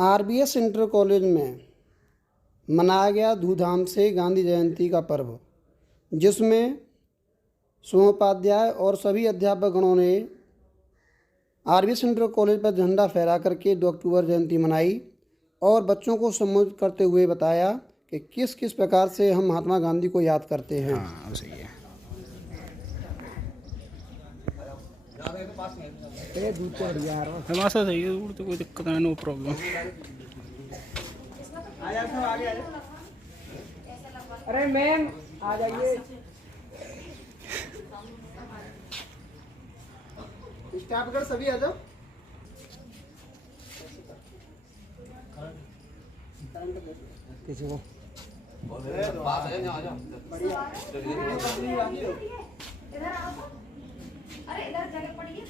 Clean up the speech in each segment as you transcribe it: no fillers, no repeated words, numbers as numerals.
RBS inter college में मनाया गया धूमधाम से गांधी जयंती का पर्व, जिसमें स्वोपाध्याय और सभी अध्यापकगणों ने आरबीएस इंटर कॉलेज पर झंडा फहरा करके 2 अक्टूबर जयंती मनाई और बच्चों को संबोधित करते हुए बताया कि किस किस प्रकार से हम महात्मा गांधी को याद करते हैं। हाँ सही है। हमारा सही है, तो कोई दिक्कत नहीं, नो प्रॉब्लम। अरे मैम आ जाइए। स्टाफगढ़ सभी आ जाओ। किसी को अरे इधर जगह पड़ी है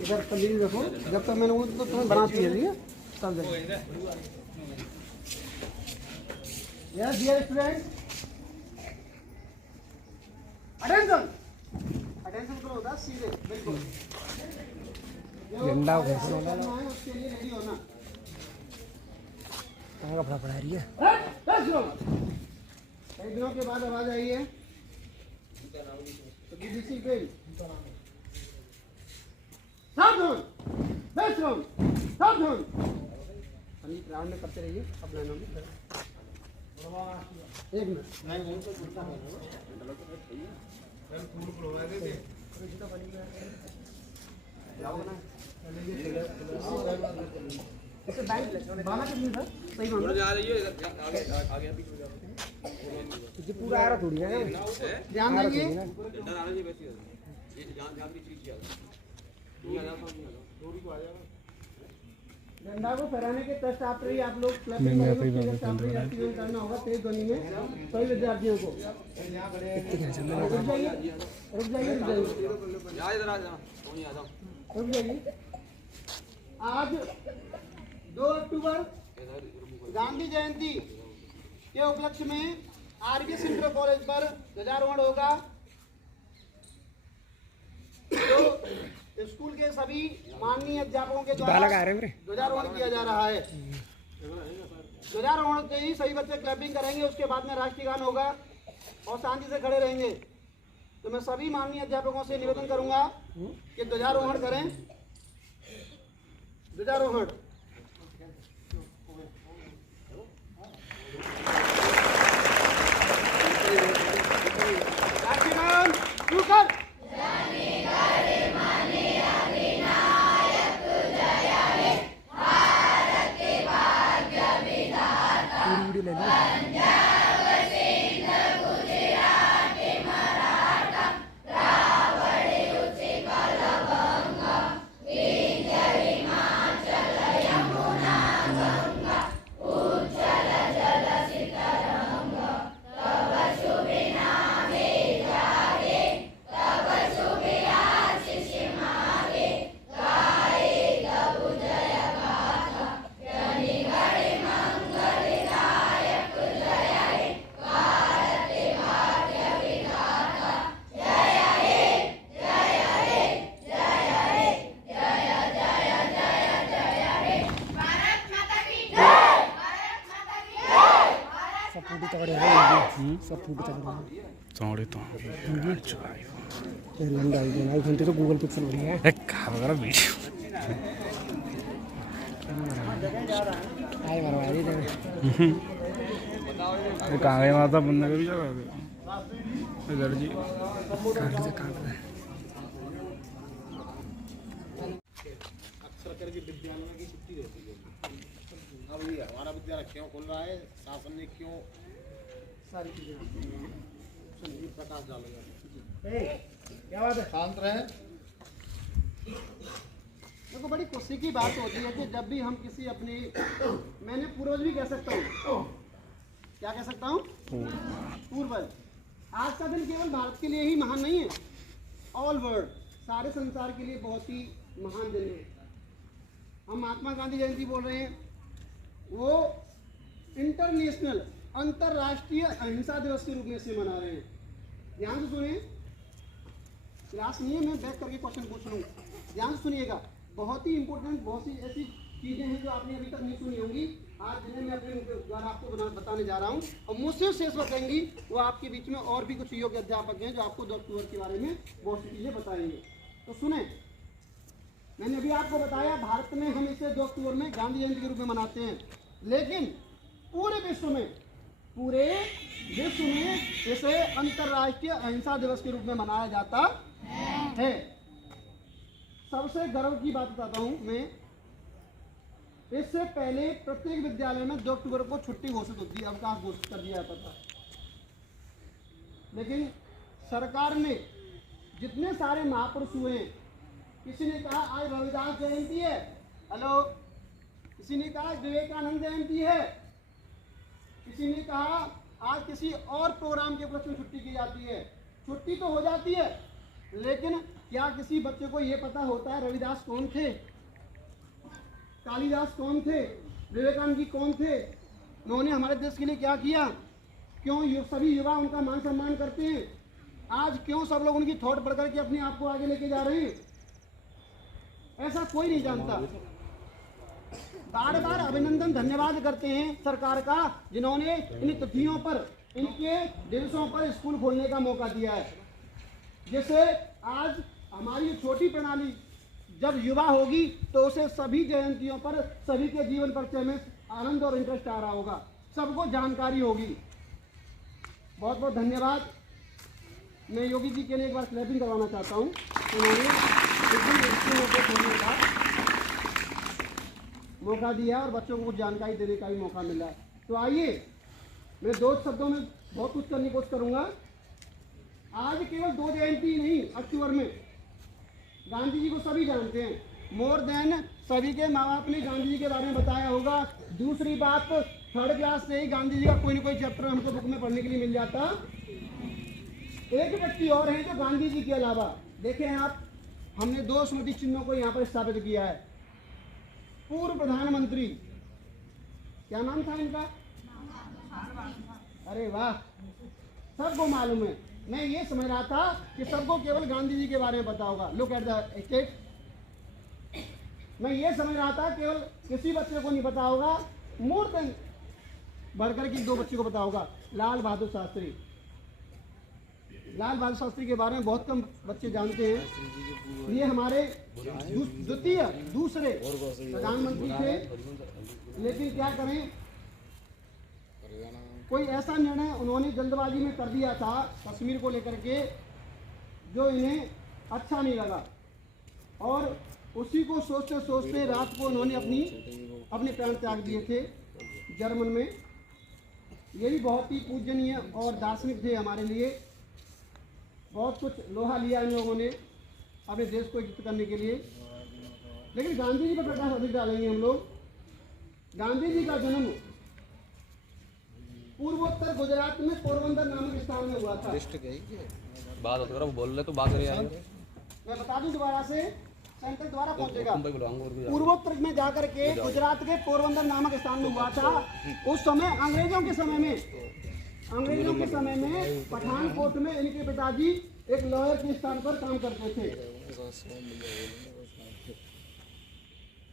इधर पल्ली रखो, जब तक मैंने वो तो तुम्हें बनाती है तब yes dear student, attention attention करो, बस सीधे बिल्कुल झंडा उसके लिए रेडी होना। कहाँ का पढ़ा रही है? कई दिनों के बाद आवाज आई है तो बीबीसी पे सावधान, सावधान, सावधान। संगीत राउंड में करते रहिए अपना नाम। एक मिनट इसे बैंक बाना कितनी था? सही बाना जा रही है इधर आगे अभी ये पूरा आ रहा थोड़ी है, ध्यान देंगे। इधर आ रही है वैसे ये ध्यान की चीज है, तू आ जा थोड़ी को आ जाएगा। झंडा को फहराने के टेस्ट आफ्टर ही आप लोग क्लैपिंग करना होगा तेज ध्वनि में सभी विद्यार्थियों को। रुक जाइए रुक जाइए रुक जाइए। आज 2 अक्टूबर गांधी जयंती के उपलक्ष्य में आरबीएस इंटर कॉलेज पर ध्वजारोहण होगा। तो स्कूल के सभी माननीय अध्यापकों के द्वारा ध्वजारोहण किया जा रहा है। ध्वजारोहण के ही सभी बच्चे क्लैपिंग करेंगे, उसके बाद में राष्ट्रीय गान होगा और शांति से खड़े रहेंगे। तो मैं सभी माननीय अध्यापकों से निवेदन करूंगा कि ध्वजारोहण करें। ध्वजारोहण राष्ट्रीय गान शुरू कर। तो गूगल पिक्सल बढ़िया है वगैरह वीडियो कहाँ गए माता बंदा भी इधर जी अक्सर करके विद्यालयों की छुट्टी रहती है। अब ये हमारा विद्यालय क्यों खुल रहा है, शासन ने क्यों सारी चीजें प्रकाश डालेगा। क्या बात है? शांत रहे। देखो बड़ी खुशी की बात होती है कि जब भी हम किसी अपनी, मैंने पूर्वज भी कह सकता हूँ, क्या कह सकता हूँ, पूर्वज। आज का दिन केवल भारत के लिए ही महान नहीं है, ऑल वर्ल्ड, सारे संसार के लिए बहुत ही महान दिन है। हम महात्मा गांधी जयंती बोल रहे हैं, वो इंटरनेशनल अंतर्राष्ट्रीय अहिंसा दिवस के रूप में से मना रहे हैं। ध्यान से सुने, क्लास नहीं है, मैं बैक करके क्वेश्चन पूछ रहा हूँ, ध्यान से सुनिएगा। बहुत ही इंपॉर्टेंट, बहुत सी ऐसी चीज़ें हैं जो आपने अभी तक नहीं सुनी होंगी, आज जिन्हें मैं अपने द्वारा आपको बताने जा रहा हूँ। और मुझसे शेष बताएंगी वो आपके बीच में और भी कुछ योग्य अध्यापक हैं जो आपको 2 अक्टूबर के बारे में बहुत सी चीज़ें बताएंगे। तो सुने, मैंने अभी आपको बताया भारत में हम इसे 2 अक्टूबर में गांधी जयंती के रूप में मनाते हैं, लेकिन पूरे विश्व में इसे अंतर्राष्ट्रीय अहिंसा दिवस के रूप में मनाया जाता है। सबसे गर्व की बात बताता हूं मैं, इससे पहले प्रत्येक विद्यालय में 2 अक्टूबर को छुट्टी घोषित होती है, अवकाश घोषित कर दिया जाता था। लेकिन सरकार ने जितने सारे महापुरुष हुए, किसी ने कहा आज रविदास जयंती है, हेलो, किसी ने कहा विवेकानंद जयंती है, किसी ने कहा आज किसी और प्रोग्राम के उपलक्ष्य में छुट्टी की जाती है। छुट्टी तो हो जाती है, लेकिन क्या किसी बच्चे को ये पता होता है रविदास कौन थे, कालिदास कौन थे, विवेकानंद जी कौन थे, उन्होंने हमारे देश के लिए क्या किया, क्यों सभी युवा उनका मान सम्मान करते हैं, आज क्यों सब लोग उनकी थॉट पढ़ करके अपने आप को आगे लेके जा रहे हैं, ऐसा कोई नहीं जानता। बार बार अभिनंदन धन्यवाद करते हैं सरकार का, जिन्होंने इन तिथियों पर, इनके दिवसों पर स्कूल खोलने का मौका दिया है, जिससे आज हमारी छोटी प्रणाली जब युवा होगी तो उसे सभी जयंतियों पर, सभी के जीवन परिचय में आनंद और इंटरेस्ट आ रहा होगा, सबको जानकारी होगी। बहुत बहुत धन्यवाद। मैं योगी जी के लिए एक बार क्लैपिंग करवाना चाहता हूँ, उन्होंने खोलने का मौका दिया और बच्चों को कुछ जानकारी देने का भी मौका मिला है। तो आइए, मैं 2 शब्दों में बहुत कुछ करने की कोशिश करूँगा। आज केवल 2 जयंती नहीं, अक्टूबर में गांधी जी को सभी जानते हैं, मोर देन सभी के माँ बाप ने गांधी जी के बारे में बताया होगा। दूसरी बात, 3rd क्लास से ही गांधी जी का कोई ना कोई चैप्टर हमको बुक में पढ़ने के लिए मिल जाता। एक व्यक्ति और हैं जो गांधी जी के अलावा, देखें आप, हमने 2 स्मृति चिन्हों को यहाँ पर स्थापित किया है। पूर्व प्रधानमंत्री, क्या नाम था इनका, अरे वाह, सबको मालूम है। मैं ये समझ रहा था कि सबको केवल गांधी जी के बारे में पता होगा, लुक एट द स्टेट। मैं ये समझ रहा था केवल किसी बच्चे को नहीं पता होगा, मोर देन बढ़कर की 2 बच्चे को पता होगा, लाल बहादुर शास्त्री। लाल बहादुर शास्त्री के बारे में बहुत कम बच्चे जानते हैं। ये हमारे दूसरे प्रधानमंत्री थे, लेकिन क्या करें, कोई ऐसा निर्णय उन्होंने जल्दबाजी में कर दिया था कश्मीर को लेकर के, जो इन्हें अच्छा नहीं लगा, और उसी को सोचते सोचते रात को उन्होंने अपने प्राण त्याग दिए थे जर्मन में। ये भी बहुत ही पूजनीय और दार्शनिक थे हमारे लिए। बहुत कुछ लोहा लिया इन लोगों ने अपने देश को एकजुट करने के लिए, लेकिन गांधी जी पर प्रकाश अधिक डालेंगे हम लोग। गांधी जी का जन्म पूर्वोत्तर गुजरात में पोरबंदर नामक स्थान में हुआ था। बात करो, बोल रहे तो बात करिए। मैं बता दूं दोबारा से, सेंटर द्वारा पहुंचेगा। पूर्वोत्तर में जाकर के गुजरात के पोरबंदर नामक स्थान में हुआ था। उस समय अंग्रेजों के समय में पठानकोट में इनके पिताजी एक लॉयर के स्थान पर काम करते थे।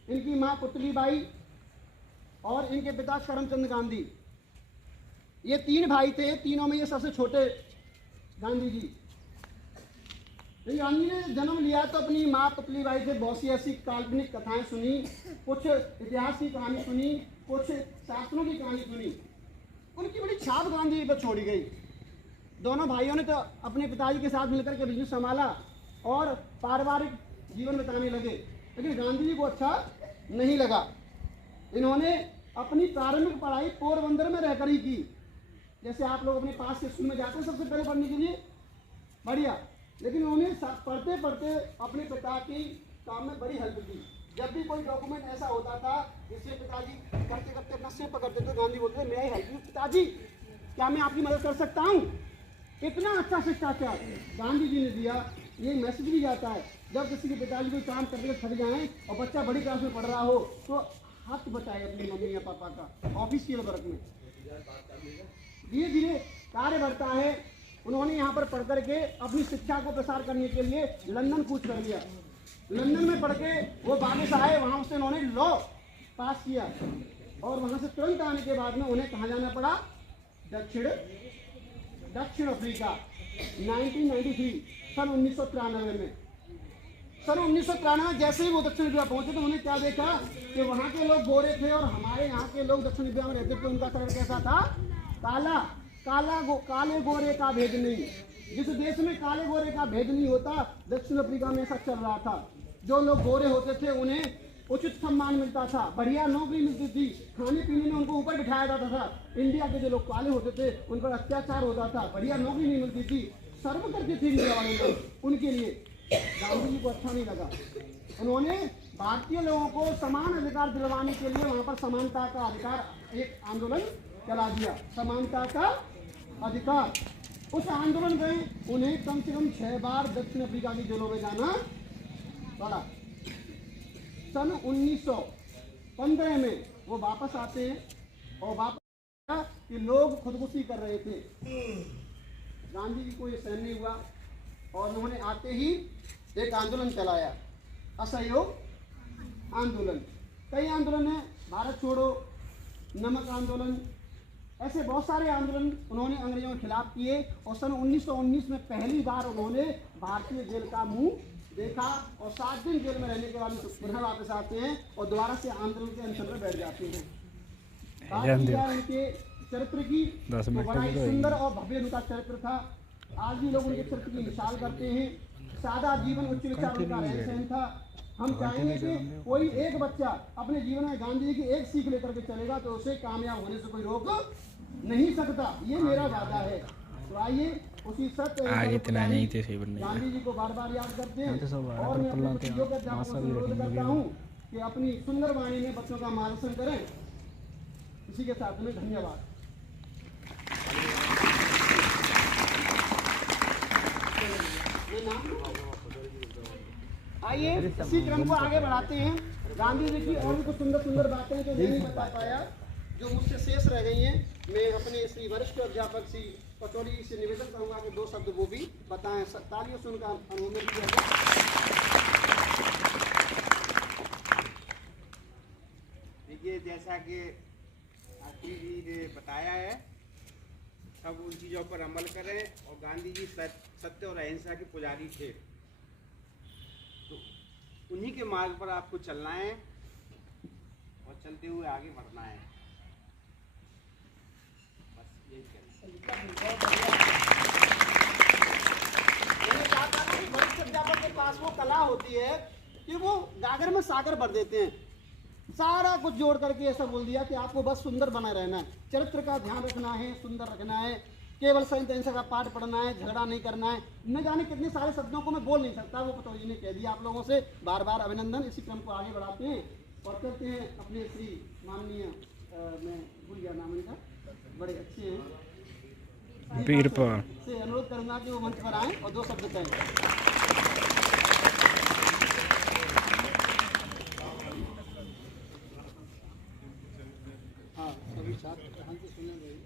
इनकी मां पुतलीबाई और इनके पिता करमचंद गांधी, ये 3 भाई थे। तीनों में ये सबसे छोटे गांधी जी। गांधी ने जन्म लिया तो अपनी माँ पुतलीबाई से बहुत सी ऐसी काल्पनिक कथाएं सुनी, कुछ इतिहास की कहानी सुनी, कुछ शास्त्रों की कहानी सुनी। उनकी बड़ी छाप गांधी पर छोड़ी गई। दोनों भाइयों ने तो अपने पिताजी के साथ मिलकर के बिजनेस संभाला और पारिवारिक जीवन बिताने लगे, लेकिन गांधी जी को अच्छा नहीं लगा। इन्होंने अपनी प्रारंभिक पढ़ाई पोरबंदर में रहकर ही की। जैसे आप लोग अपने पास के स्कूल में जाते हैं सबसे पहले पढ़ने के लिए, बढ़िया, लेकिन उन्होंने पढ़ते पढ़ते अपने पिता की काम में बड़ी हेल्प की। जब भी कोई डॉक्यूमेंट ऐसा होता था जिससे पिताजी करते करते अपना सिर पकड़ते थे, गांधी बोलते थे, मैं हेल्प यू पिताजी, क्या मैं आपकी मदद कर सकता हूँ। इतना अच्छा शिष्टाचार गांधी जी ने दिया। ये मैसेज भी जाता है, जब किसी के पिताजी कोई काम करके थक जाए और बच्चा बड़ी क्लास में पढ़ रहा हो तो हाथ बचाए अपनी मम्मी या पापा का ऑफिशियल वर्क में। धीरे धीरे कार्य बढ़ता है उन्होंने यहाँ पर पढ़ करके अपनी शिक्षा को प्रसार करने के लिए लंदन कूच कर लिया। लंदन में पढ़ के वो वापस आए, वहाँ से उन्होंने लॉ पास किया और वहाँ से तुरंत आने के बाद में उन्हें कहाँ जाना पड़ा? दक्षिण अफ्रीका 1993 सन 1993 में। सन 1993 जैसे ही वो दक्षिण अफ्रीका पहुंचे तो उन्हें क्या देखा कि वहाँ के लोग गोरे थे और हमारे यहाँ के लोग दक्षिण अफ्रीका में रहते थे, उनका कलर कैसा था? काला। काले गोरे का भेद नहीं। जिस देश में काले गोरे का भेद नहीं होता, दक्षिण अफ्रीका में ऐसा चल रहा था। जो लोग गोरे होते थे उन्हें उचित सम्मान मिलता था, बढ़िया नौकरी मिलती थी, खाने पीने में उनको ऊपर बिठाया जाता था। इंडिया के जो लोग काले होते थे उन पर अत्याचार होता था, बढ़िया नौकरी नहीं मिलती थी, सर्व करती थी इंडिया वाले लोग। उनके लिए गांधी जी को अच्छा नहीं लगा। उन्होंने भारतीय लोगों को समान अधिकार दिलवाने के लिए वहां पर समानता का अधिकार एक आंदोलन चला दिया। समानता का अधिकार, उस आंदोलन में उन्हें कम से कम 6 बार दक्षिण अफ्रीका की जेलों में जाना पड़ा। सन 1915 में वो वापस आते हैं और वापस कि लोग खुदकुशी कर रहे थे। गांधी जी को ये सहन नहीं हुआ और उन्होंने आते ही एक आंदोलन चलाया, असहयोग आंदोलन। कई आंदोलन है, भारत छोड़ो, नमक आंदोलन, ऐसे बहुत सारे आंदोलन उन्होंने अंग्रेजों के खिलाफ किए और सन 1919 में पहली बार उन्होंने भारतीय जेल का मुंह देखा और 7 दिन जेल में रहने के बाद पुनः वापस आते हैं और दोबारा से आंदोलन के अनशन में बैठ जाते हैं। बात की जाए उनके चरित्र की तो बड़ा ही सुंदर और भव्य उनका चरित्र था। आज भी लोग उनके चरित्र की मिसाल करते हैं। सादा जीवन, उच्च विचार उनका रहन सहन था। हम चाहेंगे कि कोई एक बच्चा अपने जीवन में गांधी जी की एक सीख लेकर के चलेगा तो उसे कामयाब होने से कोई रोक नहीं सकता, ये मेरा वादा है। तो आइए उसी सत्य गांधी जी को बार बार याद करते हैं और मैं अपने बच्चों के अध्यापकों से अनुरोध करता हूँ कि अपनी सुंदर वाणी में बच्चों का मार्गदर्शन करें। इसी के साथ में धन्यवाद। आइए इसी क्रम को आगे बढ़ाते हैं। गांधी जी की और भी कुछ सुंदर सुंदर बातें जो नहीं बता पाया, जो मुझसे शेष रह गई हैं, मैं अपने श्री वरिष्ठ अध्यापक श्री पचौरी से निवेदन करूंगा कि 2 शब्द वो भी बताएं। तालियों से उनका अनुमोदन किया जाए। देखिए, जैसा कि आखिरी जी ने बताया है, सब उन चीज़ों पर अमल करें और गांधी जी सत्य और अहिंसा के पुजारी थे, तो उन्हीं के मार्ग पर आपको चलना है और चलते हुए आगे बढ़ना है। बस यही मैंने कहा था कि वरिष्ठ अध्यापक के पास वो कला होती है कि वो गागर में सागर भर देते हैं। सारा कुछ जोड़ करके ऐसा बोल दिया कि आपको बस सुंदर बना रहना है, चरित्र का ध्यान रखना है, सुंदर रखना है, केवल संत अहिंसा का पाठ पढ़ना है, झगड़ा नहीं करना है। न जाने कितने सारे शब्दों को मैं बोल नहीं सकता, वो पटौरी जी ने कह दिया। आप लोगों से बार बार अभिनंदन। इसी क्रम को आगे बढ़ाते हैं और करते हैं अपने श्री माननीय, मैं भूल गया नाम इनका, बड़े अच्छे हैं, वीरपाल से अनुरोध करूंगा कि वो मंच पर आएँ और 2 शब्द कहें। छात्र ध्यान से सुने भाई।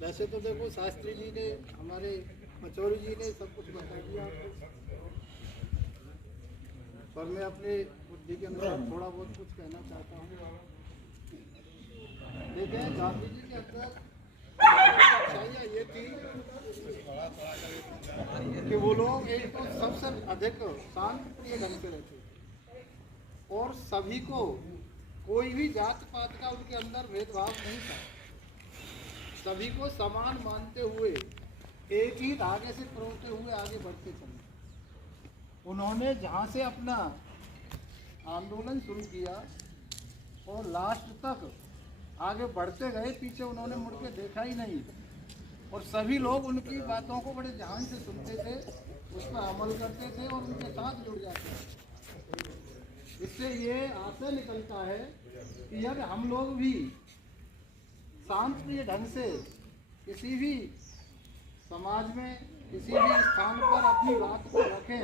वैसे तो देखो शास्त्री जी ने, हमारे पचौरी जी ने सब कुछ बता दिया आपको, पर मैं अपने बुद्धि के अनुसार थोड़ा बहुत कुछ कहना चाहता हूँ। देखें, गांधी जी के अंदर अच्छाइयाँ ये थी कि वो लोग एक तो सबसे अधिक शांतिप्रिय ढंग से रहते और सभी को, कोई भी जात पात का उनके अंदर भेदभाव नहीं था, सभी को समान मानते हुए एक ही धागे से परोसते हुए आगे बढ़ते चले। उन्होंने जहाँ से अपना आंदोलन शुरू किया और लास्ट तक आगे बढ़ते गए, पीछे उन्होंने मुड़ के देखा ही नहीं और सभी लोग उनकी बातों को बड़े ध्यान से सुनते थे, उस पर अमल करते थे और उनके साथ जुड़ जाते थे। इससे ये आशय निकलता है कि यदि हम लोग भी शांतिप्रिय ढंग से किसी भी समाज में, किसी भी स्थान पर अपनी बात को रखें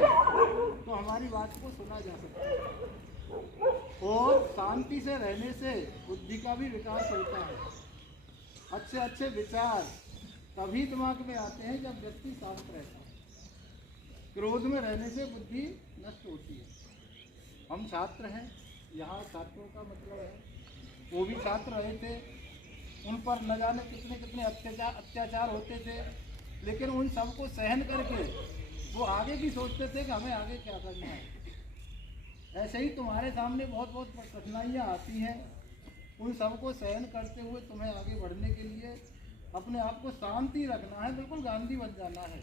तो हमारी बात को सुना जा सकता है और शांति से रहने से बुद्धि का भी विकास होता है। अच्छे अच्छे विचार तभी दिमाग में आते हैं जब व्यक्ति शांत रहता है। क्रोध में रहने से बुद्धि नष्ट होती है। हम छात्र हैं, यहाँ छात्रों का मतलब है, वो भी छात्र रहे थे, उन पर न जाने कितने कितने अत्याचार होते थे, लेकिन उन सबको सहन करके वो आगे भी सोचते थे कि हमें आगे क्या करना है। ऐसे ही तुम्हारे सामने बहुत बहुत कठिनाइयाँ आती हैं, उन सबको सहन करते हुए तुम्हें आगे बढ़ने के लिए अपने आप को शांति रखना है, बिल्कुल गांधी बन जाना है,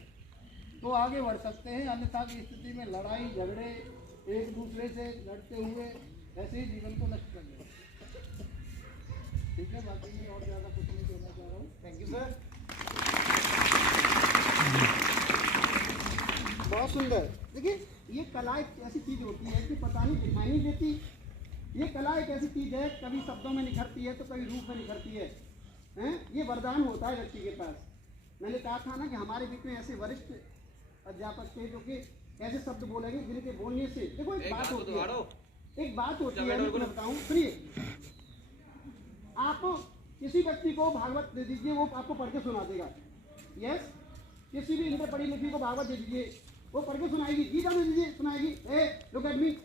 तो आगे बढ़ सकते हैं। अन्यथा की स्थिति में लड़ाई झगड़े, एक दूसरे से लड़ते हुए ऐसे ही जीवन को नष्ट कर देंगे। ठीक है, बाकी मैं और ज़्यादा कुछ नहीं कहना चाह रहा हूँ। थैंक यू सर, बहुत सुंदर। देखिए, ये कला एक ऐसी चीज़ होती है कि पता नहीं दिखाई नहीं देती। ये कला एक ऐसी चीज़ है, कभी शब्दों में निखरती है तो कभी रूप में निखरती है, हैं? ये वरदान होता है व्यक्ति के पास। मैंने कहा था ना कि हमारे बीच में ऐसे वरिष्ठ अध्यापक थे जो कि ऐसे शब्द बोलेंगे जिनके बोलने से, देखो एक बात होती है, मैं बताऊँ, सुनिए, आप किसी व्यक्ति को भागवत दे दीजिए, वो आपको पढ़ के सुना देगा। यस, किसी भी इंटर पढ़ी लिखी को भागवत दे दीजिए, वो पढ़ के सुनाएगी, गीता दे दीजिए, सुनाएगी, ए लुक एट मी।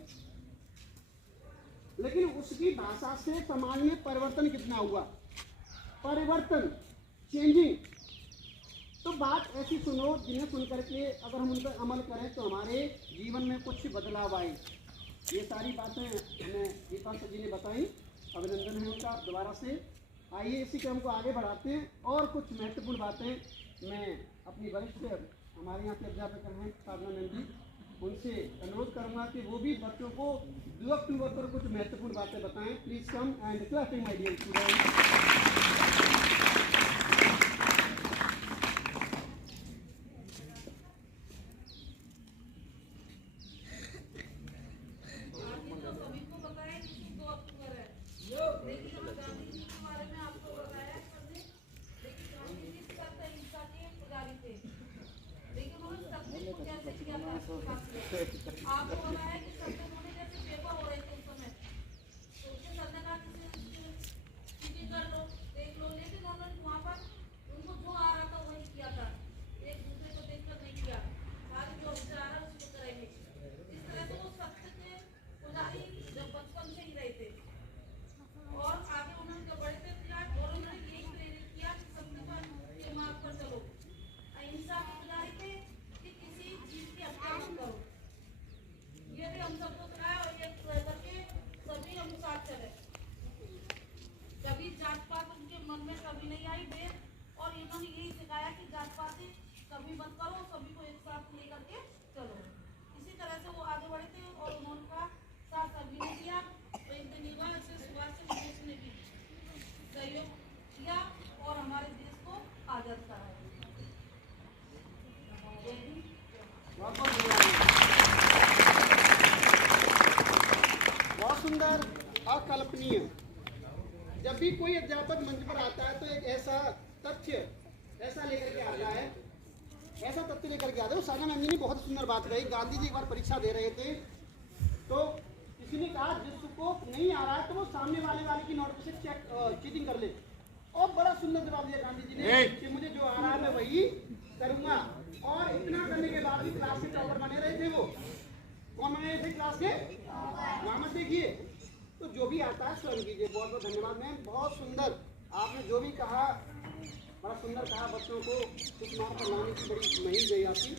लेकिन उसकी भाषा से समाज में परिवर्तन कितना हुआ, परिवर्तन, चेंजिंग। तो बात ऐसी सुनो जिन्हें सुन करके अगर हम उन पर अमल करें तो हमारे जीवन में कुछ बदलाव आए। ये सारी बातें हमें गीता जी ने बताई, अभिनंदन है उनका दोबारा से। आइए इसी क्रम को आगे बढ़ाते हैं और कुछ महत्वपूर्ण बातें मैं अपनी वरिष्ठ हमारे यहाँ के अध्यापक हैं साधना मैम जी, उनसे अनुरोध करूँगा कि वो भी बच्चों को युवक युवक पर कुछ महत्वपूर्ण बातें बताएं। Please come and clapping my dear student. आपको पता है कि सबसे उन्होंने जैसे पेपर हो रहे थे उस समय, तो उसके सर ने कहा कि कर लो, देख लो, लेकिन उन्होंने वहाँ पर उनको जो आ रहा था वही किया था, एक दूसरे को देखकर नहीं किया, आगे जो हमसे आ रहा है उसको करेंगे। इस तरह से वो सत्य के पुजारी जब बचपन से ही रहे थे और आगे उन्होंने जब बड़े थे और उन्होंने यही प्रेरित किया कि सत्य के मार्ग पर चलो, अहिंसा के पुजारी थे कि किसी चीज की हत्या मत करो। ये भी हम सबको सिखाया और ये करके सभी हम साथ चले। कभी जात पात उनके मन में कभी नहीं आई बेर और इन्होंने यही सिखाया कि जात पात कभी मत करो, सभी को एक साथ लेकर के चलो। इसी तरह से वो आगे बढ़े थे और उनका साथ सभी ने किया। तो इनके निवास से सुभाष चंद्र बोस ने भी सहयोग किया और हमारे देश को आजाद कराया। बहुत सुंदर, अकल्पनीय। जब भी कोई अध्यापक मंच पर आता है तो एक ऐसा तथ्य ऐसा लेकर के आता है, ऐसा तथ्य लेकर के आता है। साधना मैम जी ने बहुत सुंदर बात कही। गांधी जी एक बार परीक्षा दे रहे थे तो किसी ने कहा जिसको नहीं आ रहा है तो वो सामने वाले की नोट से चीटिंग कर ले, और बड़ा सुंदर जवाब दिया गांधी जी ने कि मुझे जो आ रहा है मैं वही करूंगा। और इतना करने के बाद भी क्लास के टॉपर बने रहे थे। वो कौन बने रहे थे क्लास के? वहाँ मत देखिए। तो जो भी आता है स्वयं कीजिए। बहुत बहुत धन्यवाद मैम, बहुत सुंदर आपने जो भी कहा, बड़ा सुंदर कहा। बच्चों को कुछ मार्ग पर लाने की बड़ी मुहिम गई आपकी।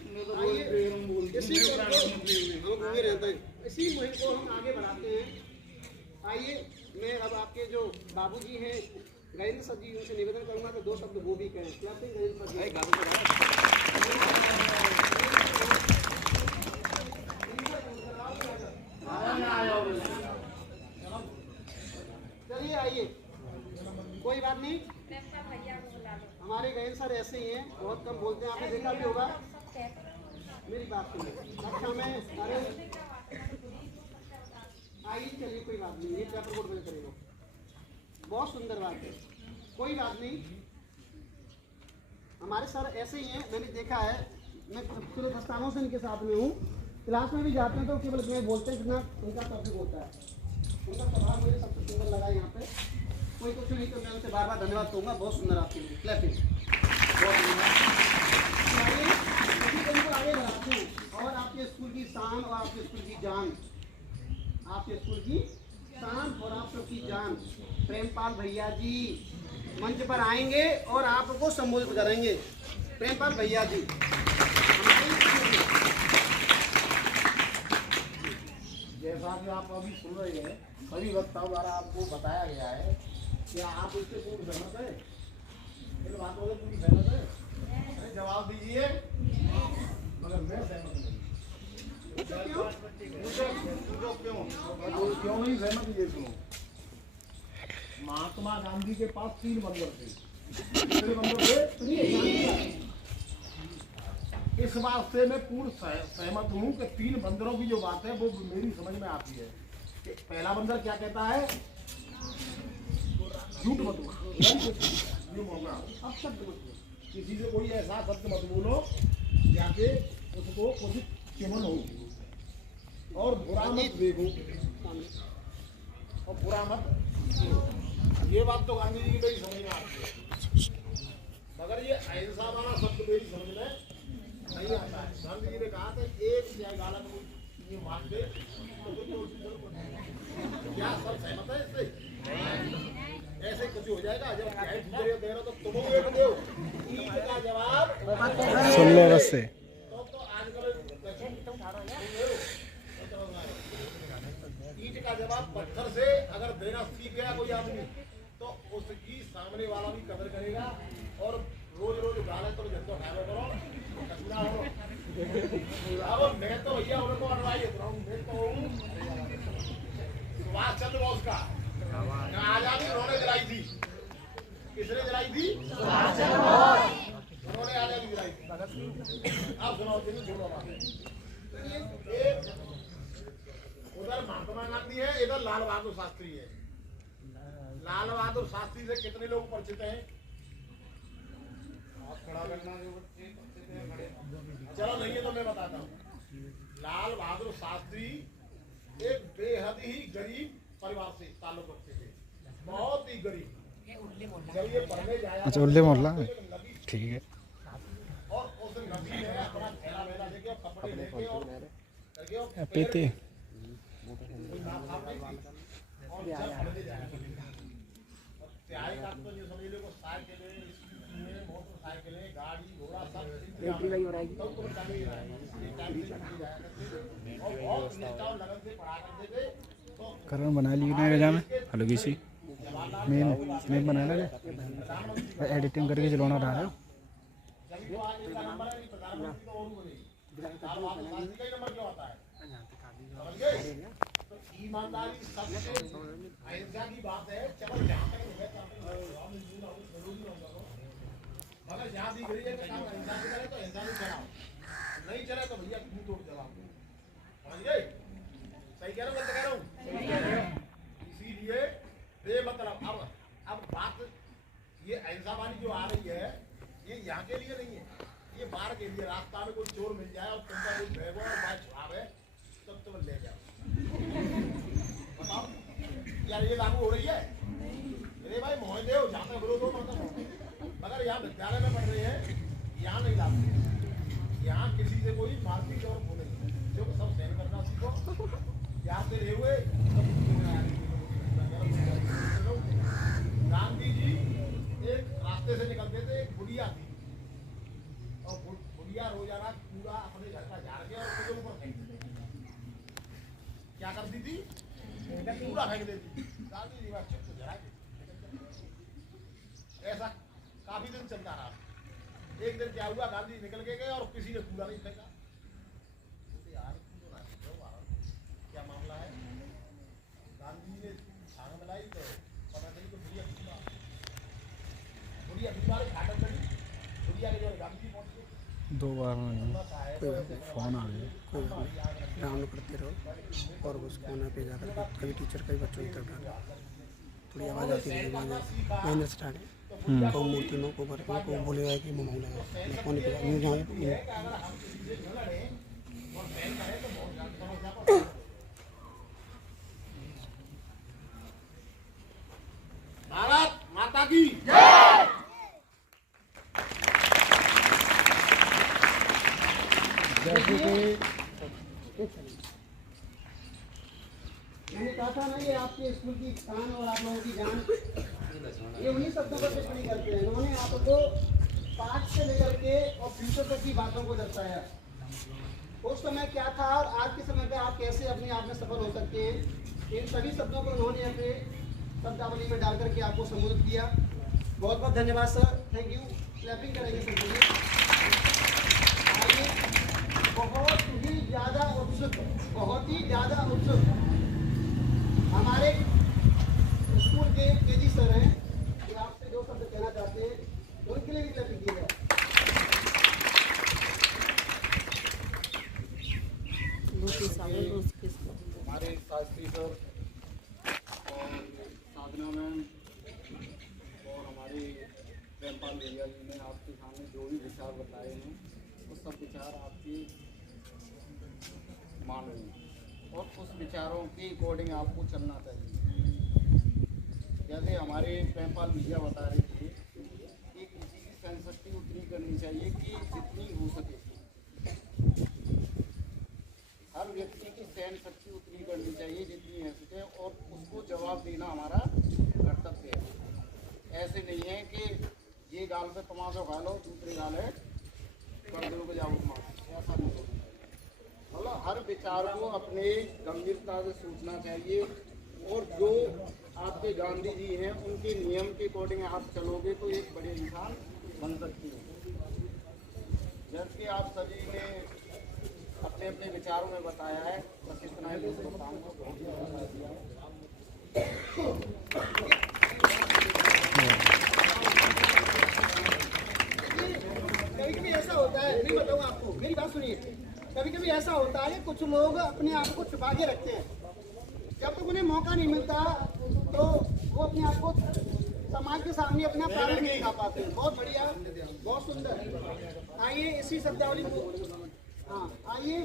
इसी मुहिम को हम आगे बढ़ाते हैं। आइए, मैं अब आपके जो बाबूजी हैं गजेंद्र सर जी, उनसे निवेदन करूंगा कि दो शब्द वो भी कहें। चलिए आइए, कोई बात नहीं, हमारे गजेंद्र सर ऐसे ही हैं, बहुत कम बोलते हैं, आपने देखा भी होगा। मेरी बात सुनिए, अच्छा मैं अरे आइए, चलिए कोई बात नहीं, ये पेपर बोर्ड में करेगा। बहुत सुंदर बात है, कोई बात नहीं। हमारे सर ऐसे ही हैं, मैंने देखा है। मैं पूरे दस्तानों से इनके साथ में हूँ। क्लास में भी जाते हैं तो केवल मैं बोलते हैं कितना उनका टॉपिक होता है। उनका स्वभाव मुझे सबसे सुंदर लगा। यहाँ पे कोई कुछ नहीं तो मैं उनसे बार बार धन्यवाद कहूँगा। बहुत सुंदर आपके लिए क्लैपिंग। बहुत एक रखूं और आपके स्कूल की शान और आपके स्कूल की जान, आपके स्कूल की शान और आप सबकी जान। प्रेमपाल भैया जी मंच पर आएंगे और आपको संबोधित करेंगे। प्रेमपाल भैया जी जैसा कि आप अभी सुन रहे हैं, सभी वक्ताओं द्वारा आपको बताया गया है, क्या आप इससे पूर्ण सहमत हैं? इन बातों से पूरी सहमत है? अरे जवाब दीजिए। मगर मैं सहमत नहीं। क्यों नहीं सहमत? ये सुनो, महात्मा गांधी के पास 3 बंदर थे। कितने बंदर थे? इस बात से मैं पूर्ण सहमत हूँ कि 3 बंदरों की जो बात है वो मेरी समझ में आती है। कि पहला बंदर क्या कहता है? झूठ मत बोलो, अब शब्द मत बोलो, किसी से कोई ऐसा शब्द मत बोलो जाके उसको कुछ चिमन हो, और बुरा मत देखो और बुरा मत। ये बात तो गांधी जी की मेरी समझ में आती है, मगर ये अहिंसा वाला शब्द मेरी समझ में नहीं आता है। गांधी जी ने कहा था एक गाला में ये मार दे तो क्या सब सहमत है इससे? ऐसे कुछ हो जाएगा जब दे रहे हो तो तुम वेट दो। ईट का जवाब सुन लो बस से। तो आजकल ईट का जवाब पत्थर से अगर देना सीख गया कोई आदमी तो उसकी सामने वाला भी कदर करेगा। और रोज रोज गाले तो जब ढालो करो कचरा हो। अब मैं तो भैया उनको अडवाइस देता हूँ, मैं तो सुभाष चंद्र बोस का आजादी उन्होंने जलाई थी। किसने जलाई थी? सुभाष चंद्र बोस। उन्होंने आजादी जलाई थी। अब सुनाओ दोनों बातें। उधर महात्मा गांधी है, इधर लाल बहादुर शास्त्री है। लाल बहादुर शास्त्री से कितने लोग परिचित हैं? चलो नहीं है तो मैं बताता हूँ। लाल बहादुर शास्त्री एक बेहद ही गरीब परिवार से ताल्लुक रखते थे, बहुत ही गरीब। जब ये पढ़ने जाया अच्छा उल्ले मोहल्ला ठीक है। और उस नदी में अपना थैला वैला लेके और कपड़े लेके और करके और पीते और जब पढ़ने जाया त्याई का तो ये समझ लो साइकिलें, मोटरसाइकिलें, गाड़ी घोड़ा सब एंट्री हो रहा है। तब तो टाइम ही रहा और बहुत निष्ठा लगन से पढ़ा करते थे। तो करण बना ली ना एग्जाम में हल्की सी मेन बना लेना, एडिटिंग करके चलाना रहा है। जब तो आज इसका नंबर है प्रधानमंत्री तो और बने लाल बहादुर शास्त्री का ही नंबर क्यों आता है? समझ गए? तो ईमानदारी सबसे अहिंसा की बात है। चलो जहाँ तक मगर जहाँ दी गई है कि काम अहिंसा से करे तो अहिंसा से चलाओ, नहीं चले तो भैया मुंह तोड़ चलाओ। समझ गए? सही कह रहा हूँ, गलत कह रहा हूँ? इसीलिए बेमतलब अब बात ये अहिंसा वाली जो आ रही है ये यहाँ के लिए नहीं है, ये बाहर के लिए। रास्ता में कोई चोर मिल जाए और तुमका कोई बैग और बाइक छुड़ावे तब तुम ले जाओ। बताओ यार ये लागू हो रही है? अरे भाई मोहदे हो जहाँ तक विरोध हो मतलब, मगर यहाँ विद्यालय में पढ़ रहे हैं, यहाँ नहीं लागू। यहाँ किसी से कोई मारपीट और बोले जो सब सहन करना सीखो। यहाँ से रहे हुए गांधी जी एक रास्ते से निकलते थे, एक बुढ़िया थी और बुढ़िया रोजाना पूरा अपने घर का झाड़ के और उसके ऊपर फेंक देती। क्या करती थी? पूरा फेंक देती। गांधी जी चुप तो जरा ऐसा काफी दिन चलता रहा। एक दिन क्या हुआ, गांधी निकल के गए और किसी ने पूरा नहीं फेंका। यार क्या मामला है? गांधी जी ने छांग मिलाई तो पता चली तो बुढ़िया बीमार घाटक चली। बुढ़िया के जो गांधी जी पहुंच गए। 2 बार फोन आ गया। डाउन करते रहो और उस कोना पे जाकर कभी टीचर कभी बच्चों की तरफ डाला, थोड़ी आवाज़ आती है महेंद्र से डाले को मूर्ति में को भर को बोलेगा कि मैं मामला कोने पे न्यूज आए। भारत माता की जय। मैंने कहा था ना ये आपके स्कूल की शान और आप लोगों की जान, ये उन्हीं शब्दों पर टिप्पणी करते हैं। इन्होंने आपको पाठ से लेकर के और फ्यूचर तक की बातों को दर्शाया। उस समय क्या था और आज के समय पे आप कैसे अपने आप में सफल हो सकते हैं, इन सभी शब्दों को उन्होंने अपने शब्दावली में डाल करके आपको संबोधित किया। बहुत बहुत धन्यवाद सर, थैंक यू। क्लैपिंग करेंगे सर के लिए। आइए, बहुत ही ज़्यादा उत्सुक हमारे स्कूल के केजी सर हैं, कि आपसे जो शब्द कहना चाहते हैं उनके लिए भी क्लैपिंग की जाए। हमारे शास्त्री सर और साधना मैम और हमारे प्रेमपाल भैया जी ने आपके सामने जो भी विचार बताए हैं वो सब विचार आपकी मान रहे हैं और उस विचारों के अकॉर्डिंग आपको चलना चाहिए। जैसे हमारे प्रेमपाल भैया बता रहे थे कि किसी की सहनशक्ति उतनी करनी चाहिए कि जितनी हो सके। हर व्यक्ति की सहन शक्ति उतनी करनी चाहिए जितनी है सके और उसको जवाब देना हमारा कर्तव्य है। ऐसे नहीं है कि ये गाल पे तमाशा खा लो, दूसरे गाल है कर दो को जाओ मार, ऐसा नहीं होना चाहिए। मतलब हर विचार को अपने गंभीरता से सोचना चाहिए और जो आपके गांधी जी हैं उनके नियम के अकॉर्डिंग आप चलोगे तो एक बड़े इंसान बन सकते हैं। जबकि आप सभी ने अपने अपने विचारों में बताया है, बस इतना ही बताऊंगा। बहुत ही बता दिया है। कभी कभी ऐसा होता है, नहीं बताऊँ आपको, मेरी बात सुनिए। कभी कभी ऐसा होता है कुछ लोग अपने आप को छुपा के रखते हैं, जब तक उन्हें मौका नहीं मिलता तो वो अपने आप को समाज के सामने अपना प्रारूप नहीं दिखा पाते। बहुत बढ़िया, बहुत सुंदर। आइए इसी शब्दावली को, हाँ आइए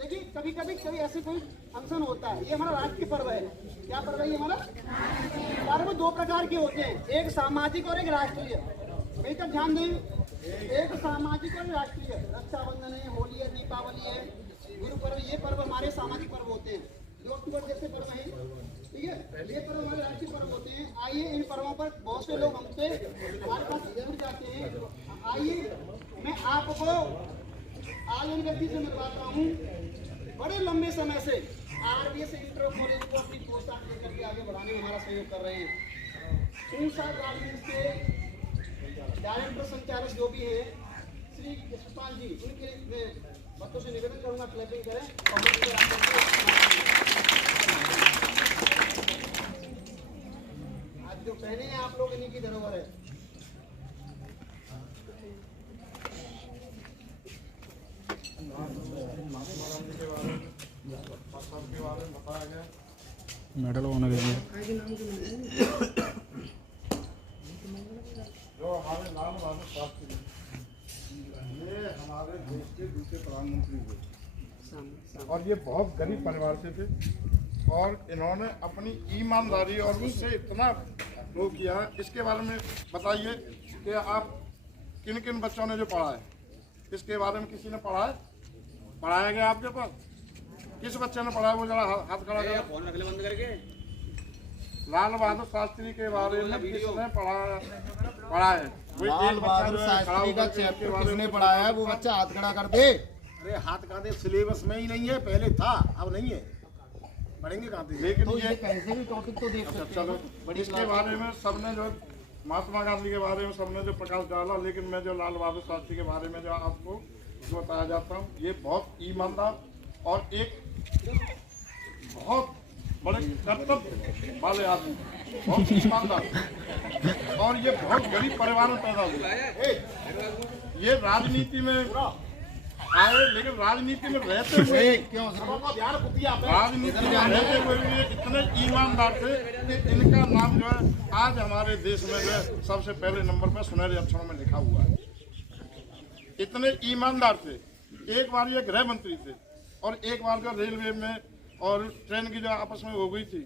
देखिए, कभी ऐसे कोई फंक्शन होता है। ये हमारा राष्ट्रीय पर्व है। क्या पर्व है ये हमारा? पर्व दो प्रकार के होते हैं, एक सामाजिक और एक राष्ट्रीय। भाई तक ध्यान दें, एक सामाजिक और राष्ट्रीय। रक्षाबंधन है, होली है, दीपावली है, गुरु पर्व, ये पर्व हमारे सामाजिक पर्व होते हैं। 2 अक्टूबर जैसे पर्व है, ठीक है, ये पर्व हमारे राष्ट्रीय पर्व होते हैं। आइए इन पर्वों पर बहुत से लोग हमसे हमारे पास जुड़ जाते हैं। आइए मैं आपको आज उन व्यक्ति से मिलवाता हूँ बड़े लंबे समय से RBS इंटर कॉलेज को अपनी प्रोत्साहन देकर के आगे बढ़ाने में हमारा सहयोग कर रहे हैं। के डायरेक्टर संचालक जो भी हैं श्री यशपाल जी, उनके मैं बच्चों से निवेदन करूंगा क्लैपिंग करें। आज जो पहने हैं आप लोग इन्हीं की धरोहर है। मेडल होने देंगे। जो हमारे लाल बहादुर शास्त्री, ये हमारे देश के दूसरे प्रधानमंत्री हुए और ये बहुत गरीब परिवार से थे और इन्होंने अपनी ईमानदारी और उससे इतना वो किया। इसके बारे में बताइए कि आप किन किन बच्चों ने जो पढ़ा है, इसके बारे में किसी ने पढ़ा है? पढ़ाया गया आपके पास? किस बच्चे ने पढ़ा है? वो जरा हाथ खड़ा करो। फोन रख ले बंद करके। लाल बहादुर शास्त्री के बारे में किसने पढ़ा है? लाल बहादुर शास्त्री का चैप्टर किसने पढ़ाया है? वो बच्चा हाथ खड़ा कर दे। अरे हाथ कहाँ दे? सिलेबस में ही नहीं है, पहले था अब नहीं है, पढ़ेंगे कहाँ थे? लेकिन तो ये कैसे भी टॉपिक तो देख सकते चलो, हैं। इसके बारे में सबने जो महात्मा गांधी के बारे में सबने जो प्रकाश डाला, लेकिन मैं जो लाल बहादुर शास्त्री के बारे में जो आपको बताया जाता हूँ, ये बहुत ईमानदार और एक बहुत बड़े कर्तव्य वाले आदमी, बहुत ईमानदार और ये बहुत गरीब परिवार में पैदा हुए। ये राजनीति में आए, लेकिन राजनीति में रहते हुए राजनीति में रहते हुए भी इतने ईमानदार थे कि इनका नाम जो है आज हमारे देश में जो है सबसे पहले नंबर पर सुनहरे अक्षरों में लिखा हुआ है। इतने ईमानदार थे। एक बार ये गृह मंत्री थे और एक बार जो रेलवे में और ट्रेन की जो आपस में हो गई थी,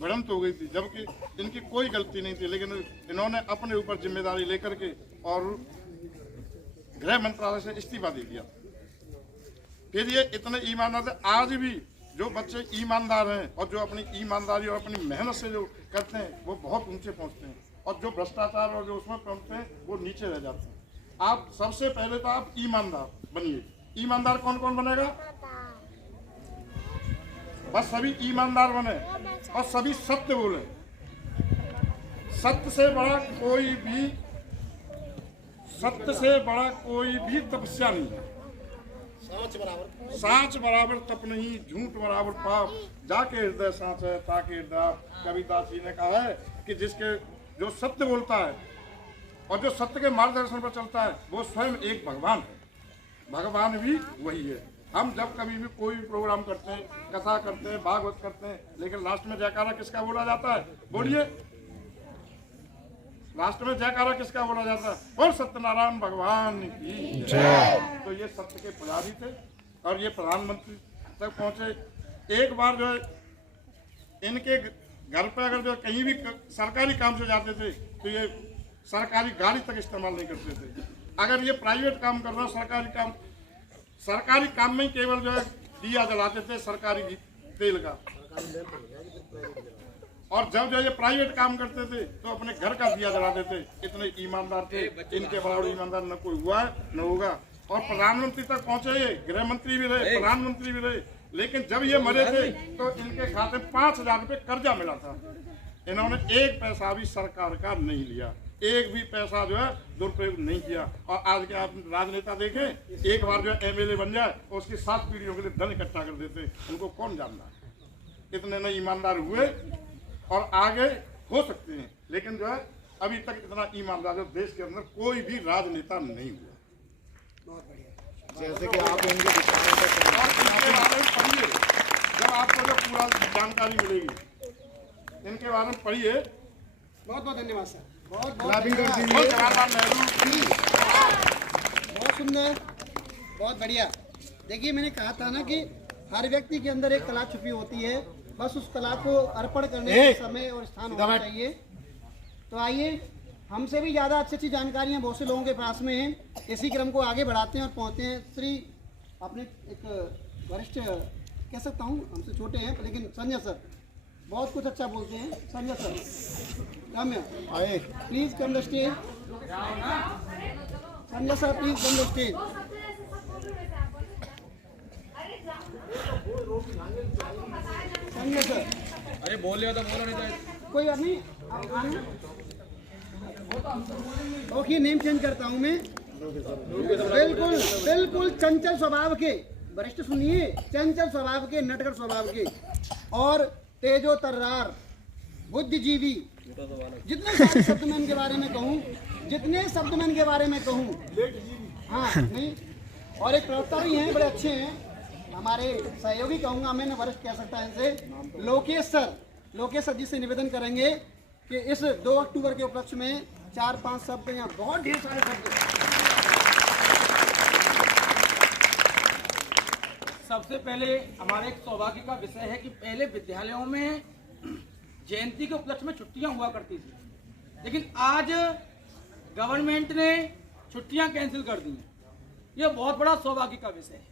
भिड़ंत हो गई थी, जबकि इनकी कोई गलती नहीं थी, लेकिन इन्होंने अपने ऊपर जिम्मेदारी लेकर के और गृह मंत्रालय से इस्तीफा दे दिया। फिर ये इतने ईमानदार थे। आज भी जो बच्चे ईमानदार हैं और जो अपनी ईमानदारी और अपनी मेहनत से जो करते हैं वो बहुत ऊंचे पहुंचते हैं, और जो भ्रष्टाचार और जो उसमें पहुंचते हैं वो नीचे रह जाते हैं। आप सबसे पहले तो आप ईमानदार बनिए। ईमानदार कौन कौन बनेगा? बस सभी ईमानदार बने और सभी सत्य बोले। सत्य से बड़ा कोई भी तपस्या नहीं है। सांच बराबर तप नहीं, झूठ बराबर पाप, जाके हृदय सांच है ताके हृदय। कबीरदास जी ने कहा है कि जिसके जो सत्य बोलता है और जो सत्य के मार्गदर्शन पर चलता है वो स्वयं एक भगवान है। भगवान भी वही है। हम जब कभी भी कोई भी प्रोग्राम करते हैं, कथा करते हैं, भागवत करते हैं, लेकिन लास्ट में जयकारा किसका बोला जाता है? बोलिए, लास्ट में जयकारा किसका बोला जाता है? और सत्यनारायण भगवान की जय। तो ये सत्य के पुजारी थे और ये प्रधानमंत्री तक पहुंचे। एक बार जो है इनके घर पे अगर जो कहीं भी सरकारी काम से जाते थे तो ये सरकारी गाड़ी तक इस्तेमाल नहीं करते थे। अगर ये प्राइवेट काम कर रहा, सरकारी काम में ही केवल जो है दिया जलाते थे सरकारी तेल का, और जब जो ये प्राइवेट काम करते थे तो अपने घर का दिया जलाते थे। इतने ईमानदार थे, इनके बराबर ईमानदार न कोई हुआ है न होगा। और प्रधानमंत्री तक पहुंचे, ये गृह मंत्री भी रहे, प्रधानमंत्री भी रहे, लेकिन जब ये मरे थे तो इनके खाते में 5,000 रुपये कर्जा मिला था। इन्होंने एक पैसा भी सरकार का नहीं लिया, एक भी पैसा जो है दुरुपयोग नहीं किया। और आज के आप राजनेता देखें, एक बार जो है MLA बन जाए और उसकी 7 पीढ़ियों के लिए धन इकट्ठा कर देते, उनको कौन जानता है? इतने न ईमानदार हुए और आगे हो सकते हैं, लेकिन जो है अभी तक इतना ईमानदार देश के अंदर कोई भी राजनेता नहीं हुआ। जैसे कि आप इनके विचारों पर और इनके बारे में पढ़िए, जब आपको जो पूरा जानकारी मिलेगी इनके बारे में पढ़िए। बहुत बहुत धन्यवाद सर, बहुत जवाहरलाल नेहरू, बहुत सुंदर, बहुत बढ़िया। देखिए, मैंने कहा था ना कि हर व्यक्ति के अंदर एक कला छुपी होती है, बस उस कला को अर्पण करने का समय और स्थान होना चाहिए। तो आइए, हमसे भी ज़्यादा अच्छी जानकारियाँ बहुत से लोगों के पास में हैं। इसी क्रम को आगे बढ़ाते हैं और पहुँचते हैं श्री अपने एक वरिष्ठ कह सकता हूँ, हमसे छोटे हैं लेकिन संजय सर बहुत कुछ अच्छा बोलते हैं। संजय सर रम्य आए, please come the stage. Sanjay sir please come the stage. Sanjay sir, अरे बोल लिया तो बोलो, नहीं तो कोई बात नहीं। ओके, नेम चेंज करता हूँ मैं। बिल्कुल बिल्कुल चंचल स्वभाव के, वरिष्ठ सुनिए, चंचल स्वभाव के, नटखट स्वभाव के और तेजो तर्रार, बुद्धिजीवी, जितने सारे शब्द मैं इनके बारे में कहूँ, जितने शब्द मैं इनके बारे में कहूँ, हाँ नहीं, और एक प्रवक्ता भी हैं, बड़े अच्छे हैं, हमारे सहयोगी कहूँगा मैं, वरिष्ठ कह सकता है इनसे, लोकेश सर जी से निवेदन करेंगे कि इस 2 अक्टूबर के उपलक्ष्य में 4-5 शब्द या बहुत ढेर सारे शब्द। सबसे पहले हमारे एक सौभाग्य का विषय है कि पहले विद्यालयों में जयंती के उपलक्ष्य में छुट्टियां हुआ करती थी, लेकिन आज गवर्नमेंट ने छुट्टियां कैंसिल कर दी हैं। यह बहुत बड़ा सौभाग्य का विषय है।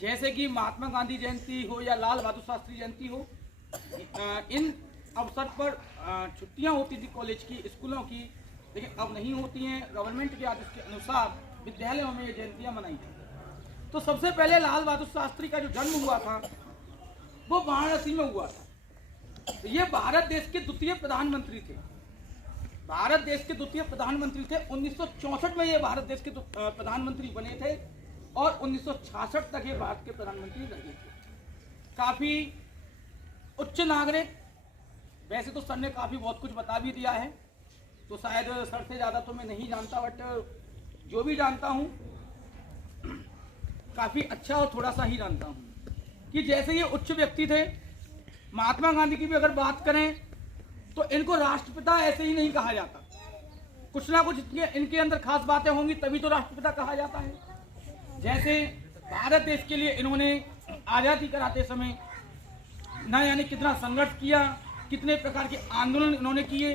जैसे कि महात्मा गांधी जयंती हो या लाल बहादुर शास्त्री जयंती हो, इन अवसर पर छुट्टियां होती थी कॉलेज की, स्कूलों की, लेकिन अब नहीं होती हैं। गवर्नमेंट के आदेश के अनुसार विद्यालयों में ये जयंतियां मनाई जाती। तो सबसे पहले लाल बहादुर शास्त्री का जो जन्म हुआ था वो वाराणसी में हुआ था। ये भारत देश के द्वितीय प्रधानमंत्री थे। भारत देश के द्वितीय प्रधानमंत्री थे। 1964 में ये भारत देश के प्रधानमंत्री बने थे और 1966 तक ये भारत के प्रधानमंत्री रहे थे। काफी उच्च नागरिक, वैसे तो सर ने काफी बहुत कुछ बता भी दिया है, तो शायद सर से ज्यादा तो मैं नहीं जानता, बट जो भी जानता हूँ काफी अच्छा और थोड़ा सा ही जानता हूँ कि जैसे ये उच्च व्यक्ति थे। महात्मा गांधी की भी अगर बात करें तो इनको राष्ट्रपिता ऐसे ही नहीं कहा जाता, कुछ ना कुछ इनके अंदर खास बातें होंगी तभी तो राष्ट्रपिता कहा जाता है। जैसे भारत देश के लिए इन्होंने आज़ादी कराते समय न जाने कितना संघर्ष किया, कितने प्रकार के आंदोलन इन्होंने किए,